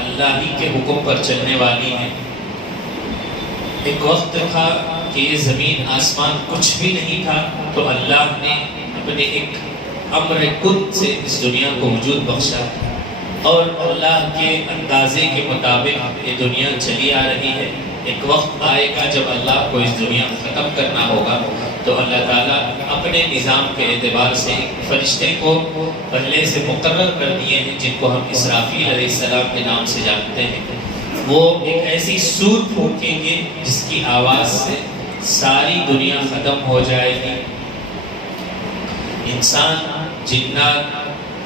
اللہ ہی کے حکم پر چلنے والی ہیں۔ ایک وقت تھا کہ یہ زمین آسمان کچھ بھی نہیں تھا، تو اللہ نے اپنے ایک امر کن سے اس دنیا کو وجود بخشا، اور اللہ کے اندازے کے مطابق یہ دنیا چلی آ رہی ہے۔ ایک وقت آئے گا جب اللہ کو اس دنیا کو ختم کرنا ہوگا، تو اللہ تعالیٰ اپنے نظام کے اعتبار سے ایک فرشتے کو پہلے سے مقرر کر دیے ہیں، جن کو ہم اسرافیل علیہ السلام کے نام سے جانتے ہیں۔ وہ ایک ایسی سور پھونکیں گے جس کی آواز سے ساری دنیا ختم ہو جائے گی۔ انسان، جنات،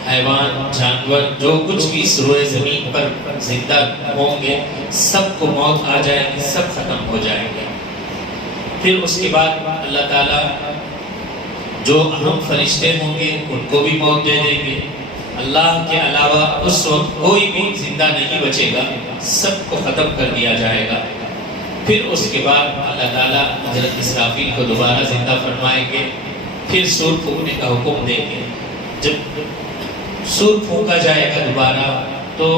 حیوان، جانور، جو کچھ بھی روئے زمین پر زندہ ہوں گے، سب کو موت آ جائے گی، سب ختم ہو جائیں گے۔ پھر اس کے بعد اللہ تعالیٰ جو اہم فرشتے ہوں گے ان کو بھی موت دے دیں گے۔ اللہ کے علاوہ اس وقت کوئی بھی زندہ نہیں بچے گا، سب کو ختم کر دیا جائے گا۔ پھر اس کے بعد اللہ تعالیٰ حضرت اسرافیل کو دوبارہ زندہ فرمائیں گے، پھر سور پھونکنے کا حکم دیں گے۔ جب سور پھونکا جائے گا دوبارہ، تو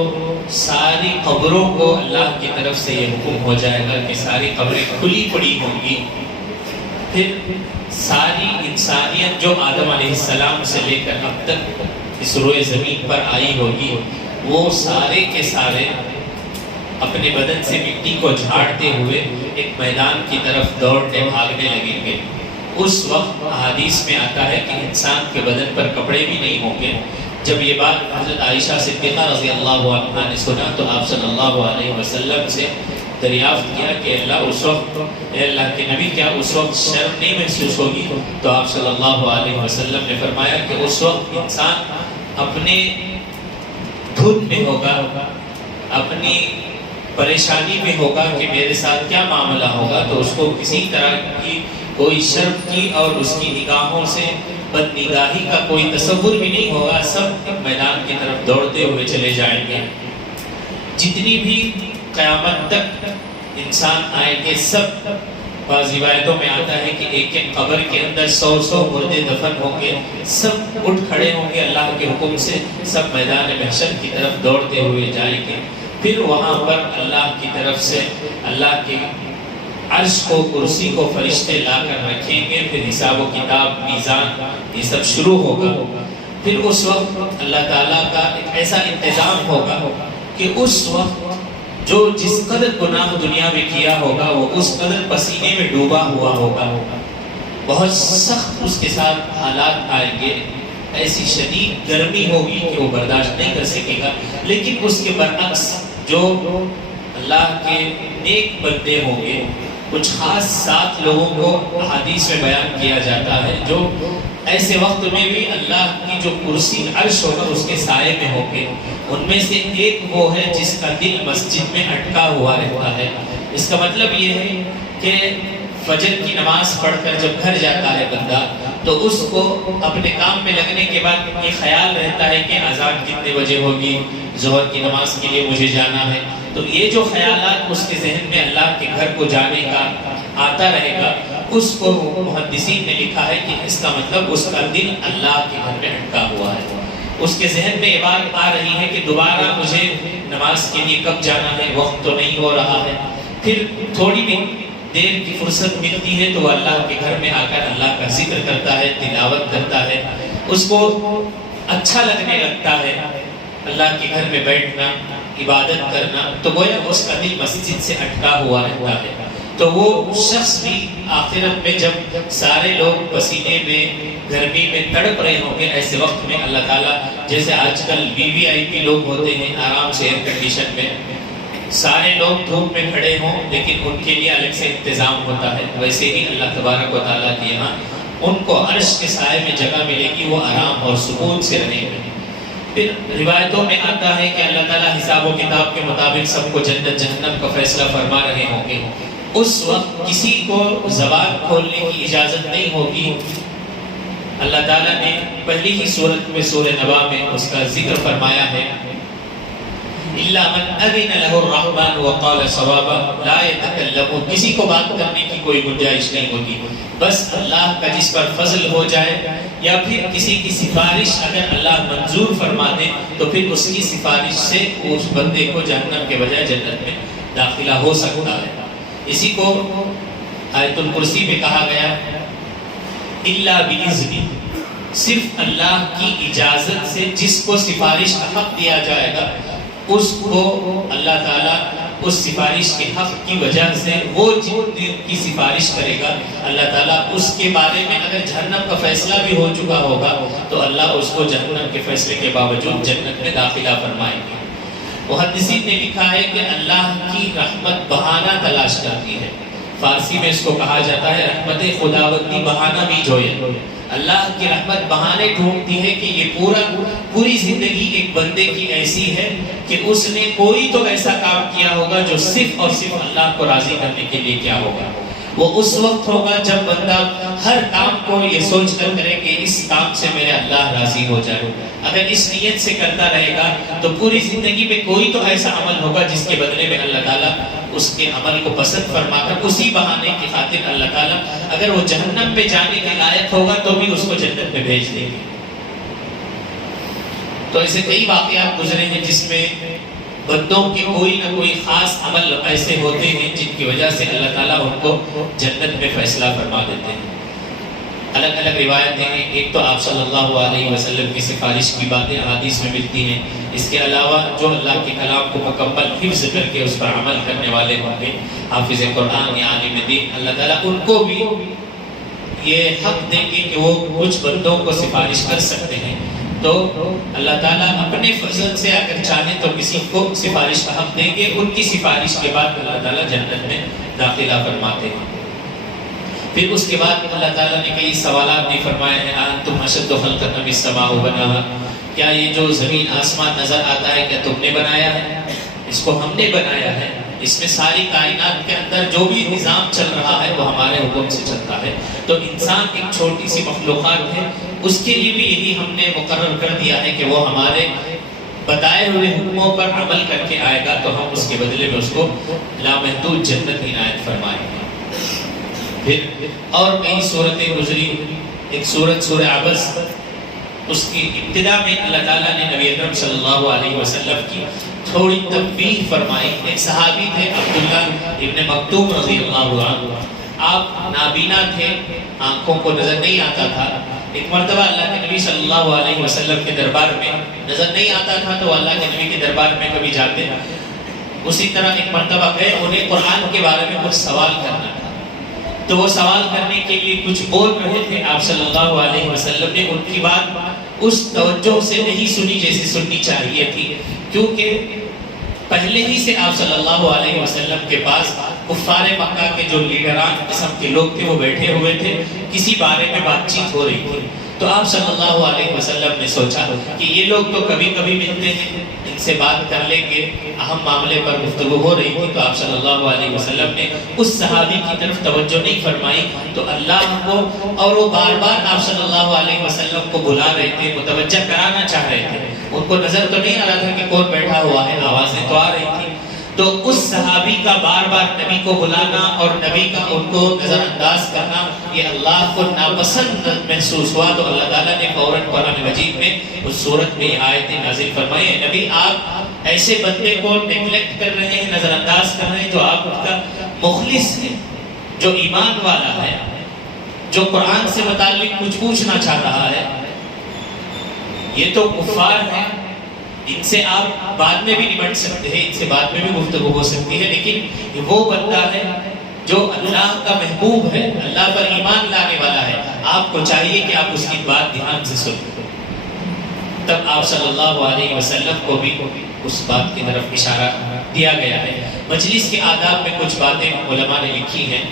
ساری قبروں کو اللہ کی طرف سے یہ حکم ہو جائے گا کہ ساری قبریں کھلی پڑی ہوں گی۔ پھر ساری انسانیت جو آدم علیہ السلام سے لے کر اب تک اس روئے زمین پر آئی ہوگی، وہ سارے کے سارے اپنے بدن سے مٹی کو جھاڑتے ہوئے ایک میدان کی طرف دوڑنے بھاگنے لگیں گے۔ اس وقت احادیث میں آتا ہے کہ انسان کے بدن پر کپڑے بھی نہیں ہوں گے۔ جب یہ بات حضرت عائشہ صدیقہ رضی اللہ عنہا نے سنا، تو آپ صلی اللہ علیہ وسلم سے دریافت کیا کہ اس وقت اے اللہ کے نبی، کیا اس وقت شرم نہیں محسوس ہوگی؟ تو آپ صلی اللہ علیہ وسلم نے فرمایا کہ اس وقت انسان اپنے دھن میں ہوگا، اپنی پریشانی میں ہوگا کہ میرے ساتھ کیا معاملہ ہوگا، تو اس کو کسی طرح کی کوئی شرم کی اور اس کی نگاہوں سے بد نگاہی کا کوئی تصور بھی نہیں ہوگا۔ سب میدان کی طرف دوڑتے ہوئے چلے جائیں گے۔ جتنی بھی قیامت تک انسان آئیں گے، سب بعض روایتوں میں آتا ہے کہ ایک ایک قبر کے اندر 100 مردے دفن ہوں گے، سب اٹھ کھڑے ہوں گے اللہ کے حکم سے، سب میدان محشر کی طرف دوڑتے ہوئے جائیں گے۔ پھر وہاں پر اللہ کی طرف سے اللہ کے عرش کو، کرسی کو فرشتے لا کر رکھیں گے۔ پھر حساب و کتاب، میزان، یہ سب شروع ہوگا۔ پھر اس وقت اللہ تعالیٰ کا ایک ایسا انتظام ہوگا کہ اس وقت جو جس قدر گناہ دنیا میں کیا ہوگا، وہ اس قدر پسینے میں ڈوبا ہوا ہوگا۔ بہت سخت اس کے ساتھ حالات آئیں گے، ایسی شدید گرمی ہوگی کہ وہ برداشت نہیں کر سکے گا۔ لیکن اس کے برعکس جو اللہ کے نیک بندے ہوں گے، کچھ خاص 7 لوگوں کو حدیث میں بیان کیا جاتا ہے، جو ایسے وقت میں بھی اللہ کی جو کرسی عرش ہوگا اس کے سائے میں ہوں گے۔ ان میں سے ایک وہ ہے جس کا دل مسجد میں اٹکا ہوا رہتا ہے۔ اس کا مطلب یہ ہے کہ فجر کی نماز پڑھ کر جب گھر جاتا ہے بندہ، تو اس کو اپنے کام میں لگنے کے بعد یہ خیال رہتا ہے کہ اذان کتنے بجے ہوگی، ظہر کی نماز کے لیے مجھے جانا ہے۔ تو یہ جو خیالات اس کے ذہن میں اللہ کے گھر کو جانے کا آتا رہے گا، اس کو محدثین نے لکھا ہے کہ اس کا مطلب اس کا دل اللہ کے گھر میں اٹکا ہوا ہے۔ اس کے ذہن میں یہ بات آ رہی ہے کہ دوبارہ مجھے نماز کے لیے کب جانا ہے، وقت تو نہیں ہو رہا ہے۔ پھر تھوڑی بھی دیر کی فرصت ملتی ہے تو وہ اللہ کے گھر میں آ کر اللہ کا ذکر کرتا ہے، تلاوت کرتا ہے، اس کو اچھا لگنے لگتا ہے اللہ کے گھر میں بیٹھنا، عبادت کرنا۔ تو گویا اس کا دل مسجد سے اٹکا ہوا رہتا ہے۔ تو وہ شخص بھی آخرت میں جب سارے لوگ پسینے میں، گرمی میں تڑپ رہے ہوں گے، ایسے وقت میں اللہ تعالیٰ، جیسے آج کل VIP لوگ ہوتے ہیں آرام سے ایئر کنڈیشن میں، سارے لوگ دھوپ میں کھڑے ہوں لیکن ان کے لیے الگ سے انتظام ہوتا ہے، ویسے ہی اللہ تبارک و تعالیٰ کے یہاں ان کو عرش کے سائے میں جگہ ملے گی، وہ آرام اور سکون سے رہیں گے۔ پھر روایتوں میں آتا ہے کہ اللہ تعالیٰ حساب و کتاب کے مطابق سب کو جنت جہنم کا فیصلہ فرما رہے ہوں گے۔ اس وقت کسی کو زبان کھولنے کی اجازت نہیں ہوگی۔ اللہ تعالیٰ نے پہلی ہی سورت میں، سورہ نبا میں اس کا ذکر فرمایا ہے، إِلَّا مَنْ أَذِنَ لَهُ الرَّحْمَنُ وَقَالَ صَوَابًا لا يتكلمون، کسی کو بات کرنے کی کوئی گنجائش نہیں ہوگی. بس اللہ کا جس پر فضل ہو جائے یا پھر کسی کی سفارش اگر اللہ منظور فرما دے تو پھر اس کی سفارش سے اس بندے کو جہنم کے بجائے جنت میں داخلہ ہو سکتا ہے. اسی کو آیت الکرسی میں کہا گیا الا باذن، صرف اللہ کی اجازت سے جس کو سفارش کا حق دیا جائے گا اس کو اللہ تعالیٰ اس سفارش کے حق کی وجہ سے وہ جن کی سفارش کرے گا اللہ تعالیٰ اس کے بارے میں اگر جہنم کا فیصلہ بھی ہو چکا ہوگا تو اللہ اس کو جہنم کے فیصلے کے باوجود جنت میں داخلہ فرمائیں گے. محدثین نے لکھا ہے کہ اللہ کی رحمت بہانہ تلاش کرتی ہے. فارسی میں اس کو کہا جاتا ہے رحمت خداوندی بہانہ بھی جوئے. اللہ کی رحمت بہانے ڈھونڈتی ہے کہ یہ پوری زندگی ایک بندے کی ایسی ہے کہ اس نے کوئی تو ایسا کام کیا ہوگا جو صرف اور صرف اللہ کو راضی کرنے کے لیے کیا ہوگا. وہ اس وقت ہوگا جب بندہ ہر کام کو یہ سوچ کر کرے کہ اس کام سے میرے اللہ راضی ہو جائے. اگر اس نیت سے کرتا رہے گا تو پوری زندگی میں کوئی تو ایسا عمل ہوگا جس کے بدلے میں اللہ تعالیٰ اس کے عمل کو پسند فرما کر اسی بہانے کی خاطر اللہ تعالیٰ اگر وہ جہنم میں جانے کے لائق ہوگا تو بھی اس کو جنت میں بھیج دیں گے. تو ایسے کئی واقعات گزرے ہیں جس میں بندوں کے کوئی نہ کوئی خاص عمل ایسے ہوتے ہیں جن کی وجہ سے اللہ تعالیٰ ان کو جنت میں فیصلہ فرما دیتے ہیں. الگ الگ روایتیں ہیں. ایک تو آپ صلی اللہ علیہ وسلم کی سفارش کی باتیں احادیث میں ملتی ہیں. اس کے علاوہ جو اللہ کے کلام کو مکمل حفظ کر کے اس پر عمل کرنے والے ہوں گے حافظ قرآن یا عالم دین اللہ تعالیٰ ان کو بھی یہ حق دیں گے کہ وہ کچھ بندوں کو سفارش کر سکتے ہیں. تو اللہ تعالیٰ اپنے فضل سے اگر چاہیں تو کسی کو سفارش کا حق دیں گے. ان کی سفارش کے بعد اللہ تعالیٰ جنت میں داخلہ فرماتے ہیں. پھر اس کے بعد اللہ تعالیٰ نے کئی سوالات بھی فرمائے ہیں. انتم اشد خلقا ام السماء بناها، کیا یہ جو زمین آسمان نظر آتا ہے کیا تم نے بنایا ہے؟ اس کو ہم نے بنایا ہے. اس میں ساری کائنات کے اندر جو بھی نظام چل رہا ہے وہ ہمارے حکم سے چلتا ہے. تو انسان ایک چھوٹی سی مخلوقات ہے، اس کے لیے بھی یہی ہم نے مقرر کر دیا ہے کہ وہ ہمارے بتائے ہوئے حکموں پر عمل کر کے آئے گا تو ہم اس کے بدلے میں اس کو لامحدود جنت عنایت فرمائیں گے. پھر اور کئی صورتیں گزری. ایک صورت سورہ عبس، اس کی ابتدا میں اللہ تعالیٰ نے نبی اکرم صلی اللہ علیہ وسلم کی تھوڑی تنبیہ فرمائی. ایک صحابی تھے عبداللہ ابن مکتوم رضی اللہ عنہ. آپ نابینا تھے، آنکھوں کو نظر نہیں آتا تھا. ایک مرتبہ اللہ کے نبی صلی اللہ علیہ وسلم کے دربار میں نظر نہیں آتا تھا تو اللہ کے نبی کے دربار میں کبھی جاتے. اسی طرح ایک مرتبہ گئے، انہیں قرآن کے بارے میں کچھ سوال کرنا تھا. تو وہ سوال کرنے کے لیے کچھ بول رہے تھے. آپ صلی اللہ علیہ وسلم نے ان کی بات اس توجہ سے نہیں سنی جیسے سننی چاہیے تھی، کیونکہ پہلے ہی سے آپ صلی اللہ علیہ وسلم کے پاس کفار مکہ کے جو لیڈران قسم کے لوگ تھے وہ بیٹھے ہوئے تھے، کسی بارے میں بات چیت ہو رہی تھی. تو آپ صلی اللہ علیہ وسلم نے سوچا کہ یہ لوگ تو کبھی کبھی ملتے ہیں، ان سے بات کر لیں گے. اہم معاملے پر گفتگو ہو رہی تھی تو آپ صلی اللہ علیہ وسلم نے اس صحابی کی طرف توجہ نہیں فرمائی. تو اللہ کو اور وہ بار بار آپ صلی اللہ علیہ وسلم کو بلا رہے تھے، متوجہ کرانا چاہ رہے تھے. ان کو نظر تو نہیں آ رہا تھا کہ کون بیٹھا ہوا ہے، آوازیں تو آ رہی تھی. تو اس صحابی کا بار بار نبی کو بلانا اور نبی کا ان کو نظر انداز کرنا یہ اللہ کو ناپسند محسوس ہوا. تو اللہ تعالیٰ نے فوراً قرآن مجید میں اس صورت میں آیتیں نازل فرمائی ہیں. نبی آپ ایسے بندے کو نیگلیکٹ کر رہے ہیں، نظر انداز کر رہے ہیں جو آپ کا مخلص ہے، جو ایمان والا ہے، جو قرآن سے متعلق کچھ پوچھنا چاہ رہا ہے. یہ تو کفار ہیں، ان سے آپ بعد میں بھی نمٹ سکتے ہیں، ان سے بعد میں بھی گفتگو ہو سکتی ہے، لیکن وہ بندہ ہے جو اللہ کا محبوب ہے، اللہ پر ایمان لانے والا ہے. آپ کو چاہیے کہ آپ اس کی بات دھیان سے سنیں. تب آپ صلی اللہ علیہ وسلم کو بھی اس بات کی طرف اشارہ دیا گیا ہے. مجلس کے آداب میں کچھ باتیں علماء نے لکھی ہیں.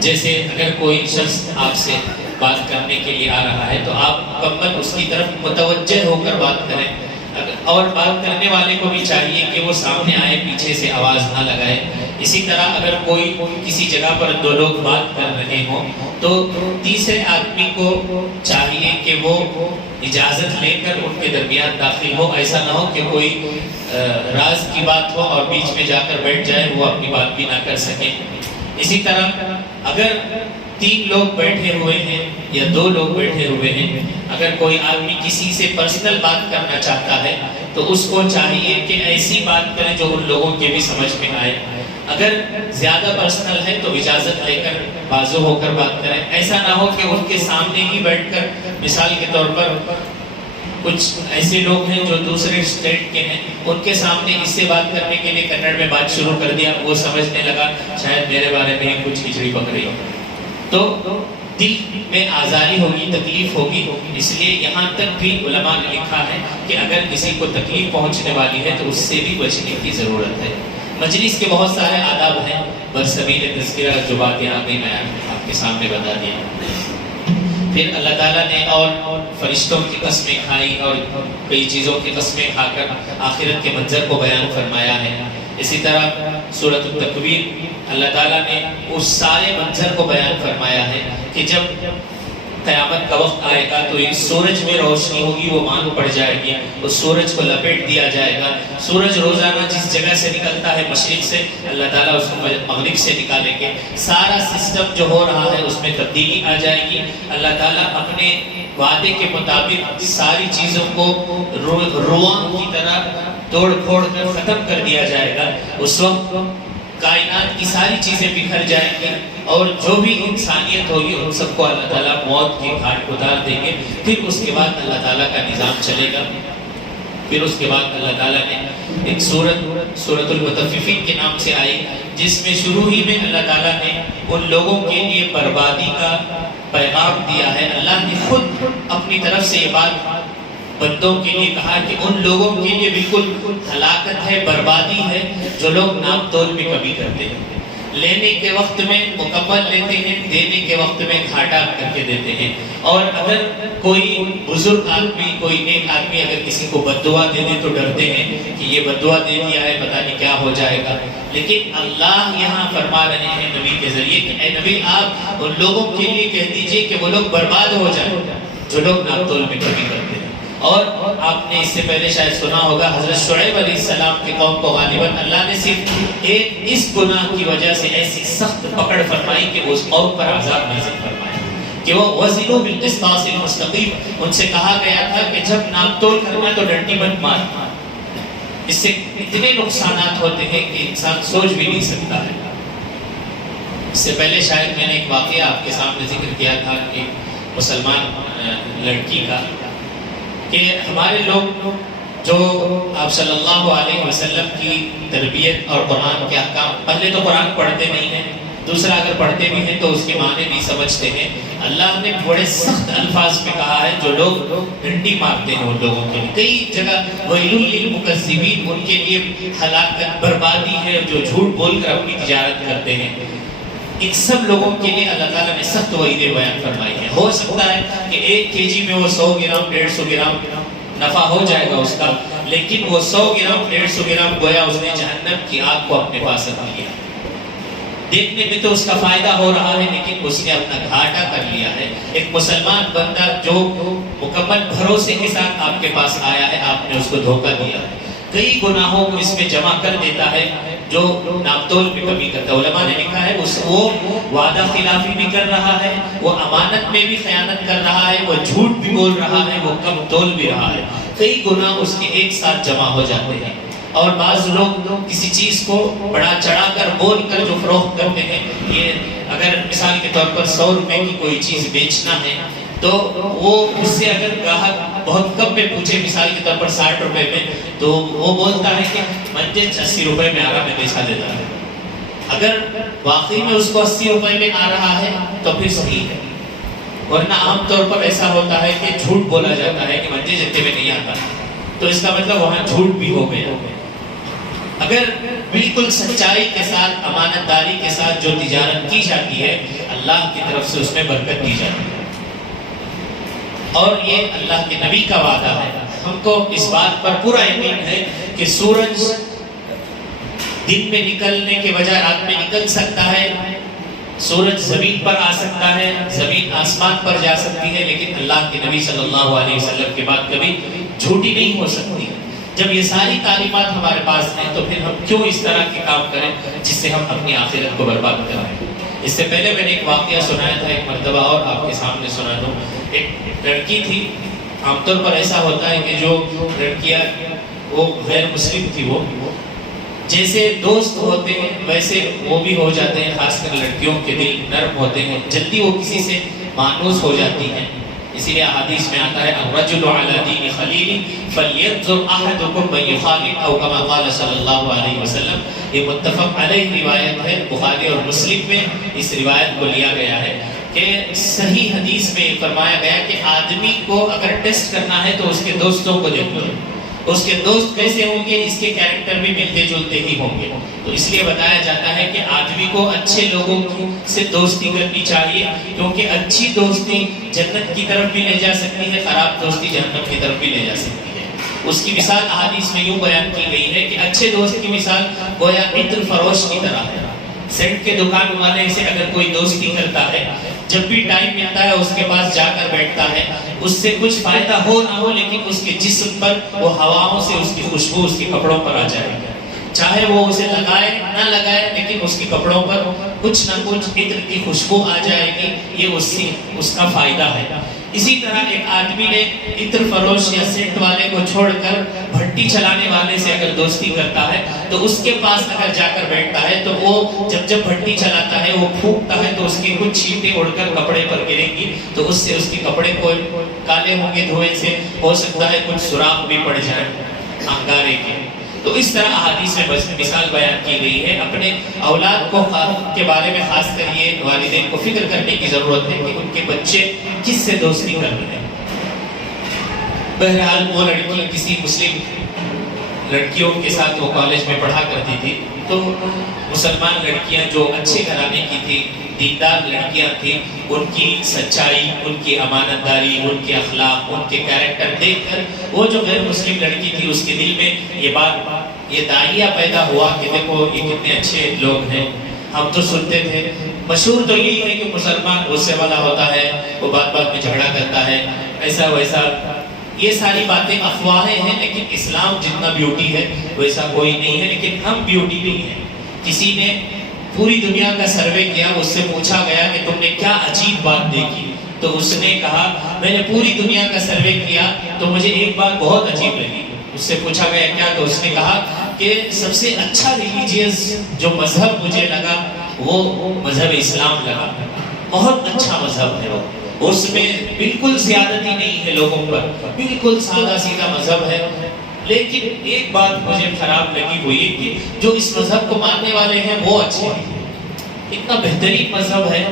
جیسے اگر کوئی شخص آپ سے بات کرنے کے لیے آ رہا ہے تو آپ مکمل اس کی طرف متوجہ ہو کر بات کریں، اور بات کرنے والے کو بھی چاہیے کہ وہ سامنے آئے، پیچھے سے آواز نہ لگائے. اسی طرح اگر کوئی کسی جگہ پر دو لوگ بات کر رہے ہوں تو تیسرے آدمی کو چاہیے کہ وہ اجازت لے کر ان کے درمیان داخل ہو. ایسا نہ ہو کہ کوئی راز کی بات ہو اور بیچ میں جا کر بیٹھ جائے، وہ اپنی بات بھی نہ کر سکے. اسی طرح اگر 3 لوگ بیٹھے ہوئے ہیں یا 2 لوگ بیٹھے ہوئے ہیں، اگر کوئی آدمی کسی سے پرسنل بات کرنا چاہتا ہے تو اس کو چاہیے کہ ایسی بات کرے جو ان لوگوں کے بھی سمجھ میں آئے. اگر زیادہ پرسنل ہے تو اجازت لے کر بازو ہو کر بات کریں. ایسا نہ ہو کہ ان کے سامنے ہی بیٹھ کر، مثال کے طور پر کچھ ایسے لوگ ہیں جو دوسرے اسٹیٹ کے ہیں، ان کے سامنے اس سے بات کرنے کے لیے کنڑ میں بات شروع کر دیا، وہ سمجھنے لگا شاید میرے بارے میں کچھ کھچڑی پکڑی ہو، تو دل میں آزاری ہوگی، تکلیف ہوگی. اس لیے یہاں تک بھی علماء نے لکھا ہے کہ اگر کسی کو تکلیف پہنچنے والی ہے تو اس سے بھی بچنے کی ضرورت ہے. مجلس کے بہت سارے آداب ہیں، برسبیل تذکرہ جو باتیں آ گئی میں آپ کے سامنے بتا دیا. پھر اللہ تعالیٰ نے اور فرشتوں کی قسمیں کھائی اور کئی چیزوں کی قسمیں کھا کر آخرت کے منظر کو بیان فرمایا ہے. اسی طرح سورۃ التکویر اللہ تعالیٰ نے اس سارے منظر کو بیان فرمایا ہے کہ جب قیامت کا وقت آئے گا تو ایک سورج میں روشنی ہوگی، وہ مانگ پڑ جائے گی، اس سورج کو لپیٹ دیا جائے گا. سورج روزانہ جس جگہ سے نکلتا ہے مشرق سے، اللہ تعالیٰ اس کو مغرب سے نکالیں گے. سارا سسٹم جو ہو رہا ہے اس میں تبدیلی آ جائے گی. اللہ تعالیٰ اپنے وعدے کے مطابق ساری چیزوں کو رواں کی طرح توڑ پھوڑ کر ختم کر دیا جائے گا. اس وقت کائنات کی ساری چیزیں بکھر جائیں گی اور جو بھی انسانیت ہوگی ان سب کو اللہ تعالیٰ موت کے گھاٹ اتار دیں گے. پھر اس کے بعد اللہ تعالیٰ کا نظام چلے گا. پھر اس کے بعد اللہ تعالیٰ نے ایک سورۃ المطففین کے نام سے آئی، جس میں شروع ہی میں اللہ تعالیٰ نے ان لوگوں کے لیے بربادی کا پیغام دیا ہے. اللہ نے خود اپنی طرف سے یہ بات بندوں کے لیے کہا کہ ان لوگوں کے لیے بالکل ہلاکت ہے، بربادی ہے جو لوگ ناپ تول میں کمی کرتے ہیں. لینے کے وقت میں مکمل لیتے ہیں، دینے کے وقت میں گھاٹا کر کے دیتے ہیں. اور اگر کوئی بزرگ آدمی، کوئی نیک آدمی اگر کسی کو بد دعا دے دے تو ڈرتے ہیں کہ یہ بد دعا دے دیا ہے، پتہ نہیں کیا ہو جائے گا. لیکن اللہ یہاں فرما رہے ہیں نبی کے ذریعے کہ اے نبی آپ ان لوگوں کے لیے کہہ دیجئے کہ وہ لوگ برباد ہو جائیں جو لوگ ناپ تول میں کمی کرتے ہیں. اور آپ نے اس سے پہلے شاید سنا ہوگا حضرت شعیب علیہ السلام کے قوم کو غالباً اللہ نے صرف ایک اس گناہ کی وجہ سے ایسی سخت پکڑ فرمائی کہ اس قوم پر عذاب نازل فرمایا کہ وہ وزنوا بالقسطاس المستقیم. ان سے کہا گیا تھا کہ جب ناپ تول کرنا تو ڈنڈی مت مار. اس سے اتنے نقصانات ہوتے ہیں کہ انسان سوچ بھی نہیں سکتا ہے. اس سے پہلے شاید میں نے ایک واقعہ آپ کے سامنے ذکر کیا تھا کہ مسلمان لڑکی کا، کہ ہمارے لوگ جو آپ صلی اللہ علیہ وسلم کی تربیت اور قرآن کے احکام، پہلے تو قرآن پڑھتے نہیں ہیں، دوسرا اگر پڑھتے بھی ہیں تو اس کے معنی نہیں سمجھتے ہیں. اللہ نے بڑے سخت الفاظ میں کہا ہے جو لوگ ڈنڈی مارتے ہیں ان لوگوں کے لیے. کئی جگہ وَيْلٌ لِّلْمُكَذِّبِينَ، ان کے لیے ہلاکت، بربادی ہے جو جھوٹ بول کر اپنی تجارت کرتے ہیں. ان سب لوگوں کے لیے اللہ تعالیٰ نے سخت وعیدیں بیان فرمائی ہیں. ہو سکتا ہے کہ 1 kg میں وہ 100 گرام 150 گرام نفع ہو جائے گا اس کا، لیکن وہ 100 گرام 150 گرام گویا اس نے جہنم کی آگ کو اپنے پاس رکھ لیا. دیکھنے میں تو اس کا فائدہ ہو رہا ہے لیکن اس نے اپنا گھاٹا کر لیا ہے. ایک مسلمان بندہ جو مکمل بھروسے کے ساتھ آپ کے پاس آیا ہے، آپ نے اس کو دھوکہ دیا ہے، کئی گناہوں کو اس میں جمع کر دیتا ہے جو ناپتول میں کمی کرتا ہے. علماء نے لکھا ہے وہ وعدہ خلافی بھی کر رہا ہے، وہ امانت میں بھی خیانت کر رہا ہے، وہ جھوٹ بھی بول رہا ہے، وہ کم تول بھی رہا ہے. کئی گناہ اس کے ایک ساتھ جمع ہو جاتے ہیں. اور بعض لوگ کسی چیز کو بڑا چڑھا کر بول کر جو فروخت کرتے ہیں، یہ اگر مثال کے طور پر 100 روپے کی کوئی چیز بیچنا ہے تو وہ اس سے اگر گاہک بہت کم میں پوچھے، مثال کے طور پر 60 روپے میں، تو وہ بولتا ہے کہ مجھے 80 روپے میں آ رہا، میں بیچا دیتا ہے. اگر واقعی میں اس کو 80 روپے میں آ رہا ہے تو پھر صحیح ہے، ورنہ عام طور پر ایسا ہوتا ہے کہ جھوٹ بولا جاتا ہے کہ مجھے جتنے میں نہیں آتا، تو اس کا مطلب وہاں جھوٹ بھی ہو گیا. اگر بالکل سچائی کے ساتھ، امانت داری کے ساتھ جو تجارت کی جاتی ہے، اللہ کی طرف سے اس میں برکت دی جاتی ہے. اور یہ اللہ کے نبی کا وعدہ ہے. ہم کو اس بات پر پورا یقین ہے کہ سورج دن میں نکلنے کے بجائے رات میں نکل سکتا ہے، سورج زمین پر آ سکتا ہے، زمین آسمان پر جا سکتی ہے، لیکن اللہ کے نبی صلی اللہ علیہ وسلم کے بات کبھی جھوٹی نہیں ہو سکتی. جب یہ ساری تعلیمات ہمارے پاس ہیں تو پھر ہم کیوں اس طرح کے کام کریں جس سے ہم اپنی آخرت کو برباد کریں. اس سے پہلے میں نے ایک واقعہ سنایا تھا ایک مرتبہ، اور آپ کے سامنے سنا دوں. ایک لڑکی تھی. عام طور پر ایسا ہوتا ہے کہ جو لڑکیاں وہ غیر مسلم تھی، وہ جیسے دوست ہوتے ہیں ویسے وہ بھی ہو جاتے ہیں. خاص کر لڑکیوں کے دل نرم ہوتے ہیں، جلدی وہ کسی سے مانوس ہو جاتی ہیں. اسی لیے حدیث میں آتا ہے الرجل علی دین خلیل فلینظر احدکم من یخالل، او کما قال صلی اللہ علیہ وسلم. یہ متفق علیہ روایت ہے، بخاری اور مسلم میں اس روایت کو لیا گیا ہے کہ صحیح حدیث میں فرمایا گیا کہ آدمی کو اگر ٹیسٹ کرنا ہے تو اس کے دوستوں کو دیکھو، اس کے دوست کیسے ہوں گے اس کے کیریکٹر بھی ملتے جلتے ہی ہوں گے. تو اس لیے بتایا جاتا ہے کہ آدمی کو اچھے لوگوں سے دوستی کرنی چاہیے، کیونکہ اچھی دوستی جنت کی طرف بھی لے جا سکتی ہے، خراب دوستی جہنم کی طرف بھی لے جا سکتی ہے. اس کی مثال احادیث میں یوں بیان کی گئی ہے کہ اچھے دوست کی مثال گویا عطر فروش کی طرح ہے. سینٹ کے دکان والے سے اگر کوئی دوستی کرتا ہے، جب بھی ٹائم ملتا ہے اس کے پاس جا کر بیٹھتا ہے، اس سے کچھ فائدہ ہو نہ ہو لیکن اس کے جسم پر وہ ہواؤں سے اس کی خوشبو اس کے کپڑوں پر آ جائے گی. چاہے وہ اسے لگائے نہ لگائے لیکن اس کے کپڑوں پر کچھ نہ کچھ عطر کی خوشبو آ جائے گی. یہ اس کا فائدہ ہے. اسی طرح ایک آدمی نے عطر فروش یا سینٹ والے کو چھوڑ کر بھٹی چلانے والے سے اگر دوستی کرتا ہے تو اس کے پاس اگر جا کر بیٹھتا ہے تو وہ جب بھٹی چلاتا ہے وہ پھونکتا ہے تو اس کی کچھ چھینٹیں اڑ کر کپڑے پر گریں گی، تو اس سے اس کے کپڑے کو کالے ہوں گے دھوئے سے، ہو سکتا ہے کچھ سوراخ بھی پڑ جائے انگارے کے. تو اس طرح احادیث میں مثال بیان کی گئی ہے. اپنے اولاد کو کے بارے میں خاص کر یہ والدین کو فکر کرنے کی ضرورت ہے کہ ان کے بچے کس سے دوستی کر رہے ہیں. بہرحال وہ لڑکی کسی مسلم لڑکیوں کے ساتھ وہ کالج میں پڑھا کرتی تھی، تو مسلمان لڑکیاں جو اچھے گھرانے کی تھی، دیندار لڑکیاں تھیں، ان کی سچائی، ان کی امانت داری، ان کے اخلاق، ان کے کیریکٹر دیکھ کر وہ جو غیر مسلم لڑکی تھی اس کے دل میں یہ داعیہ پیدا ہوا کہ دیکھو یہ کتنے اچھے لوگ ہیں. ہم تو سنتے تھے، مشہور تو یہی ہے کہ مسلمان غصے والا ہوتا ہے، وہ بات میں جھگڑا کرتا ہے، ایسا ویسا. یہ ساری باتیں افواہیں ہیں، لیکن اسلام جتنا بیوٹی ہے ویسا کوئی نہیں ہے. لیکن ہم بیوٹی نہیں ہیں. کسی نے پوری دنیا کا سروے کیا، اس سے پوچھا گیا کہ تم نے کیا عجیب بات دیکھی، تو اس نے کہا میں نے پوری دنیا کا سروے کیا تو مجھے ایک بات بہت عجیب لگی. اس سے پوچھا گیا کیا، تو اس نے کہا کہ سب سے اچھا ریلیجیس جو مذہب مجھے لگا وہ مذہب اسلام لگا. بہت اچھا مذہب ہے وہ، اس میں بالکل زیادتی نہیں ہے لوگوں پر، بالکل سادہ سیدھا مذہب ہے. لیکن ایک بات مجھے خراب لگی وہ یہ کہ جو اس مذہب کو ماننے والے ہیں وہ اچھے ہیں. اتنا بہترین مذہب ہے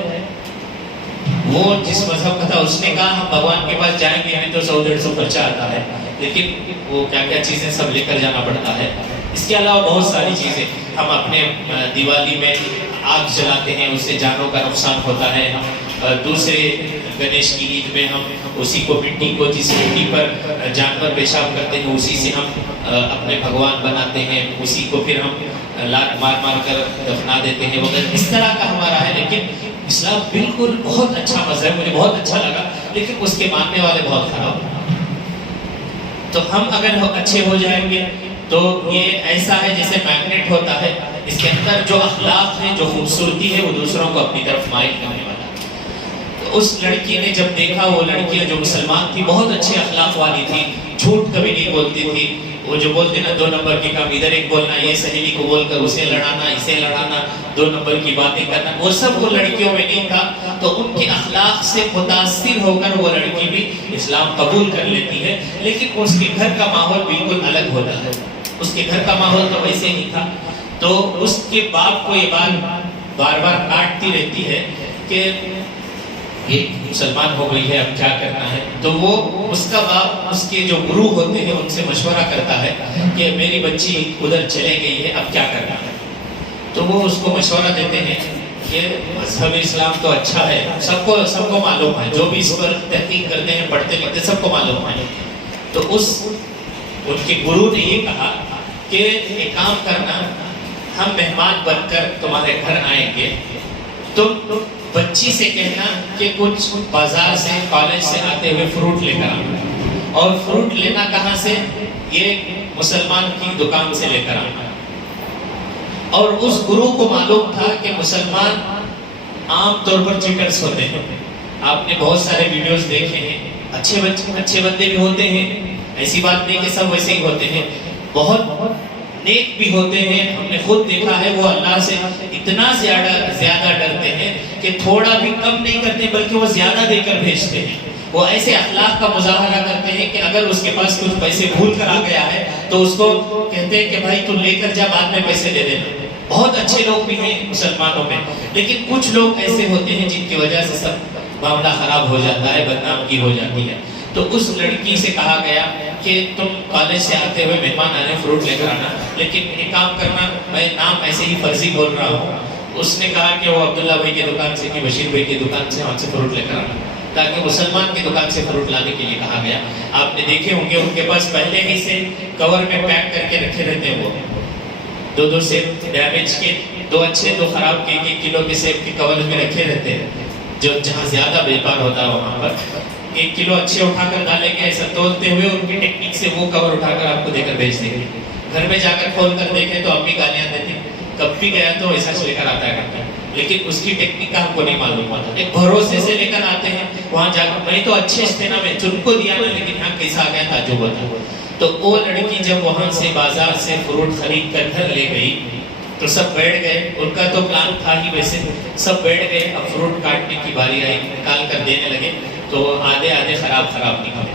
وہ جس مذہب کا تھا. اس نے کہا ہم بھگوان کے پاس جائیں گے ہمیں تو 100-150 خرچہ آتا ہے، لیکن وہ کیا چیزیں سب لے کر جانا پڑتا ہے. اس کے علاوہ بہت ساری چیزیں. ہم اپنے دیوالی میں آگ جلاتے ہیں، اس سے جانوں کا نقصان ہوتا ہے. دوسرے گنیش کی عید میں ہم اسی کو مٹی کو، جس مٹی پر جانور پیشاب کرتے ہیں اسی سے ہم اپنے بھگوان بناتے ہیں، اسی کو پھر ہم لات مار کر دفنا دیتے ہیں وغیرہ. اس طرح کا ہمارا ہے. لیکن اسلام بالکل بہت اچھا مذہب، مجھے بہت اچھا لگا، لیکن اس کے ماننے والے بہت خراب ہیں. تو ہم اگر اچھے ہو جائیں گے تو یہ ایسا ہے جیسے میگنیٹ ہوتا ہے، اس کے اندر جو اخلاق ہے، جو خوبصورتی ہے، وہ دوسروں کو اپنی طرف مائل کرنے والا. تو اس لڑکی نے جب دیکھا، وہ لڑکیاں جو مسلمان تھی بہت اچھے اخلاق والی تھی، جھوٹ کبھی نہیں بولتی تھی. وہ جو بولتے نا 2 نمبر کے کام، ادھر ایک بولنا، یہ سہیلی کو بول کر اسے لڑانا، اسے لڑانا، 2 نمبر کی باتیں کرنا، وہ سب وہ لڑکیوں میں نہیں تھا. تو ان کے اخلاق سے متاثر ہو کر وہ لڑکی بھی اسلام قبول کر لیتی ہے. لیکن اس کے گھر کا ماحول بالکل الگ ہوتا ہے. اس کے گھر کا ماحول تو ویسے نہیں تھا. تو اس کے باپ کو یہ بات بار بار کاٹتی رہتی ہے کہ یہ مسلمان ہو گئی ہے، اب کیا کرنا ہے. تو وہ اس کا باپ اس کے جو گرو ہوتے ہیں ان سے مشورہ کرتا ہے کہ میری بچی ادھر چلے گئی ہے، اب کیا کرنا ہے. تو وہ اس کو مشورہ دیتے ہیں کہ مذہب اسلام تو اچھا ہے، سب کو معلوم ہے، جو بھی اس پر تحقیق کرتے ہیں، پڑھتے لکھتے سب کو معلوم ہے. تو ان کے گرو نے یہ کہا کہ ایک کام کرنا، ہم مہمان بن کر تمہارے گھر آئیں گے، تم بچی سے کہنا کہ کچھ بازار سے، کالج سے آتے ہوئے فروٹ لے کر آنا. اور فروٹ لینا کہاں سے؟ یہ مسلمان کی دکان سے لے کر آنا. اور اس گرو کو معلوم تھا کہ مسلمان عام طور پر چیٹرز ہوتے ہیں. آپ نے بہت سارے ویڈیوز دیکھے ہیں. اچھے بندے بھی ہوتے ہیں, ایسی بات نہیں کہ سب ویسے ہی ہوتے ہیں. بہت نیک بھی ہوتے ہیں. ہم نے خود دیکھا ہے وہ اللہ سے اتنا زیادہ ڈرتے ہیں کہ تھوڑا بھی کم نہیں کرتے بلکہ وہ زیادہ دے کر بھیجتے ہیں. وہ ایسے اخلاق کا مظاہرہ کرتے ہیں کہ اگر اس کے پاس کچھ پیسے بھول کر آ گیا ہے تو اس کو کہتے ہیں کہ بھائی تو لے کر جا, بعد میں پیسے دے دینا. بہت اچھے لوگ بھی ہیں مسلمانوں میں, لیکن کچھ لوگ ایسے ہوتے ہیں جن کی وجہ سے سب معاملہ خراب ہو جاتا ہے, بدنامگی ہو جاتی ہے. تو اس لڑکی سے کہا گیا کہ تم کالج سے آتے ہوئے مہمان آنے فروٹ لے کر آنا, لیکن ایک کام کرنا, میں نام ایسے ہی فرضی بول رہا ہوں. اس نے کہا کہ وہ عبداللہ بھائی کی دکان سے, کہ بشیر بھائی کی دکان سے, وہاں سے فروٹ لے کر آنا, تاکہ مسلمان کی دکان سے فروٹ لانے کے لیے کہا گیا. آپ نے دیکھے ہوں گے ان کے پاس پہلے ہی سے کور میں پیک کر کے رکھے رہتے ہیں. وہ دو سیب ڈیمیج کے, 2 اچھے 2 خراب کے 1 کلو کے سیب کے کور میں رکھے رہتے ہیں. جو جہاں زیادہ بیکار ہوتا ہے وہاں پر 1 کلو اچھے اٹھا کر ڈالیں گے, ایسا تولتے ہوئے ان کی ٹیکنیک سے وہ کور اٹھا کر آپ کو دے کر بھیج دیں گے. گھر میں جا کر کھول کر دیکھیں تو امی گالیاں دیتی, کب بھی گیا تو ایسا لے کر آتا ہے, لیکن اس کی ٹیکنیک کا ہم کو نہیں معلوم ہوتا. ایک بھروسے سے لے کر آتے ہیں, وہاں جا کر میں تو اچھے تھے نا, میں چن کو دیا نا, لیکن یہاں کیسا آ گیا تعجب ہوتا. تو وہ لڑکی جب وہاں سے بازار سے فروٹ خرید کر گھر لے گئی تو سب بیٹھ گئے. ان کا تو پلان تھا ہی ویسے, سب بیٹھ گئے. اب فروٹ کاٹنے کی باری آئی, نکال کر دینے لگے تو آدھے خراب نکلے.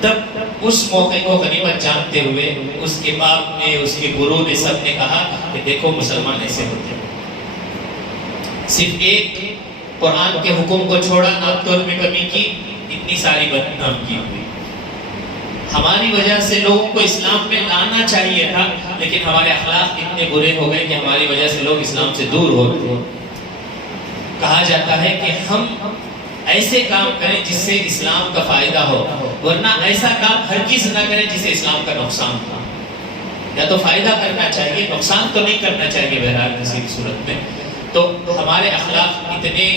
تب اس موقع کو غنیمت جانتے ہوئے اس کے باپ نے, اس کے گرو نے, سب نے کہا کہ دیکھو مسلمان ایسے ہوتے ہیں. صرف ایک قرآن کے حکم کو چھوڑا, ناپتول میں کمی کی, اتنی ساری بدنامگی ہوئی. ہماری وجہ سے لوگوں کو اسلام میں لانا چاہیے تھا, لیکن ہمارے اخلاق اتنے برے ہو گئے کہ ہماری وجہ سے لوگ اسلام سے دور ہو گئے. کہا جاتا ہے کہ ہم ایسے کام کریں جس سے اسلام کا فائدہ ہو, ورنہ ایسا کام ہرگز نہ کریں جس سے اسلام کا نقصان ہو. یا تو فائدہ کرنا چاہیے, نقصان تو نہیں کرنا چاہیے بہرحال کسی بھی صورت میں. تو ہمارے اخلاق اتنے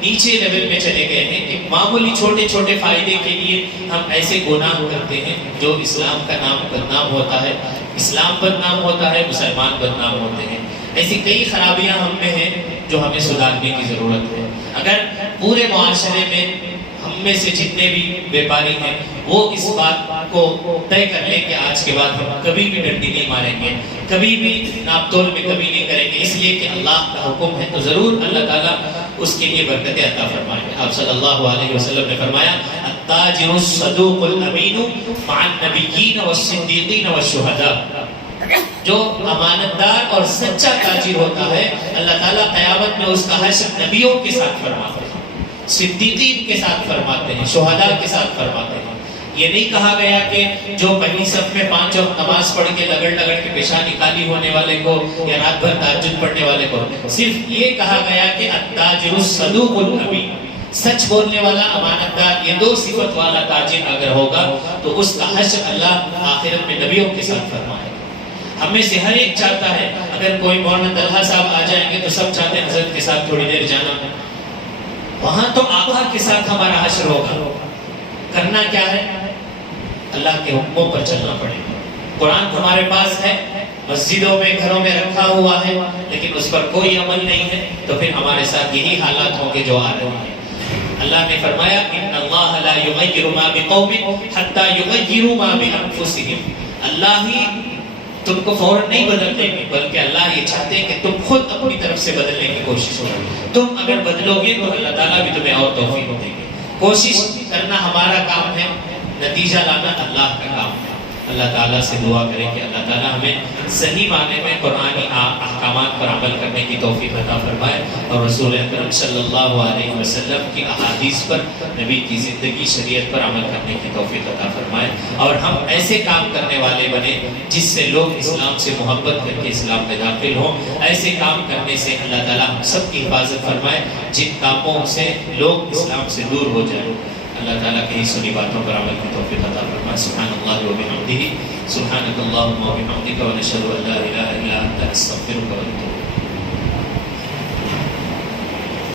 نیچے لیول میں چلے گئے ہیں کہ معمولی چھوٹے فائدے کے لیے ہم ایسے گناہ کرتے ہیں جو اسلام کا نام بدنام ہوتا ہے, اسلام بدنام ہوتا ہے, مسلمان بدنام ہوتے ہیں. ایسی کئی خرابیاں ہم میں ہیں جو ہمیں سدھارنے کی ضرورت ہے. اگر پورے معاشرے میں ہم میں سے جتنے بھی بیپاری ہیں وہ اس بات کو طے کر لیں کہ آج کے بعد ہم کبھی بھی ڈنڈی نہیں ماریں گے, کبھی بھی ناپتول میں کبھی نہیں کریں گے, اس لیے کہ اللہ کا حکم ہے, تو ضرور اللہ تعالیٰ اس کے لیے برکتیں عطا فرمائیں گے. آپ صلی اللہ علیہ وسلم نے فرمایا التاجر الصدوق الامین مع النبیین والصدیقین والشہداء. جو امانتدار اور سچا تاجر ہوتا ہے اللہ تعالیٰ قیامت میں اس کا حشر نبیوں کے ساتھ فرماتے ہیں, صدیقین کے ساتھ فرماتے ہیں, شہداء کے ساتھ فرماتے ہیں. یہ نہیں کہا گیا کہ جو پہلی صف میں 5 وقت نماز پڑھ کے لگڑ کے پیشانی کالی ہونے والے کو یا رات بھر تہجد پڑھنے والے کو, صرف یہ کہا گیا کہ التاجر الصدوق الامین, سچ بولنے والا, امانتدار, یہ 2 صفت والا تاجر اگر ہوگا تو اس کا حشر اللہ آخرت میں نبیوں کے ساتھ فرمائے. ہم میں سے ہر ایک چاہتا ہے, اگر کوئی مولانا طلحہ صاحب آ جائیں گے تو سب چاہتے ہیں حضرت کے ساتھ تھوڑی دیر جانا, وہاں تو آقا کے ساتھ ہمارا حشر ہوگا. کرنا کیا ہے, اللہ کے حکموں پر چلنا پڑے گا. قرآن ہمارے پاس ہے, مسجدوں میں گھروں میں رکھا ہوا ہے, لیکن اس پر کوئی عمل نہیں ہے, تو پھر ہمارے ساتھ یہی حالات ہوں گے جو آ رہے ہیں. اللہ نے فرمایا ان اللہ لا یغیر ما بقوم حتی یغیروا ما بانفسہم. اللہ ہی تم کو فوراً نہیں بدل دیں گے, بلکہ اللہ یہ چاہتے ہیں کہ تم خود اپنی طرف سے بدلنے کی کوشش کرو. تم اگر بدلو گے تو اللہ تعالیٰ بھی تمہیں اور توفیق دیں گے. کوشش کرنا ہمارا کام ہے, نتیجہ لانا اللہ کا کام ہے. اللہ تعالیٰ سے دعا کریں کہ اللہ تعالیٰ ہمیں صحیح معنی میں قرآنی احکامات پر عمل کرنے کی توفیق عطا فرمائے, اور رسول اکرم صلی اللہ علیہ وسلم کی احادیث پر, نبی کی زندگی شریعت پر عمل کرنے کی توفیق عطا فرمائے, اور ہم ایسے کام کرنے والے بنے جس سے لوگ اسلام سے محبت کر کے اسلام میں داخل ہوں. ایسے کام کرنے سے اللہ تعالیٰ ہم سب کی حفاظت فرمائے جن کاموں سے لوگ اسلام سے دور ہو جائیں. اللہ تعالیٰ کی سنی باتوں پر عمل کی توفیق عطا فرمائے. سبحان اللہ و بحمدہ, سبحانک اللہم و بحمدک, و نشہد ان لا الہ الا انت, نستغفرک و نتوب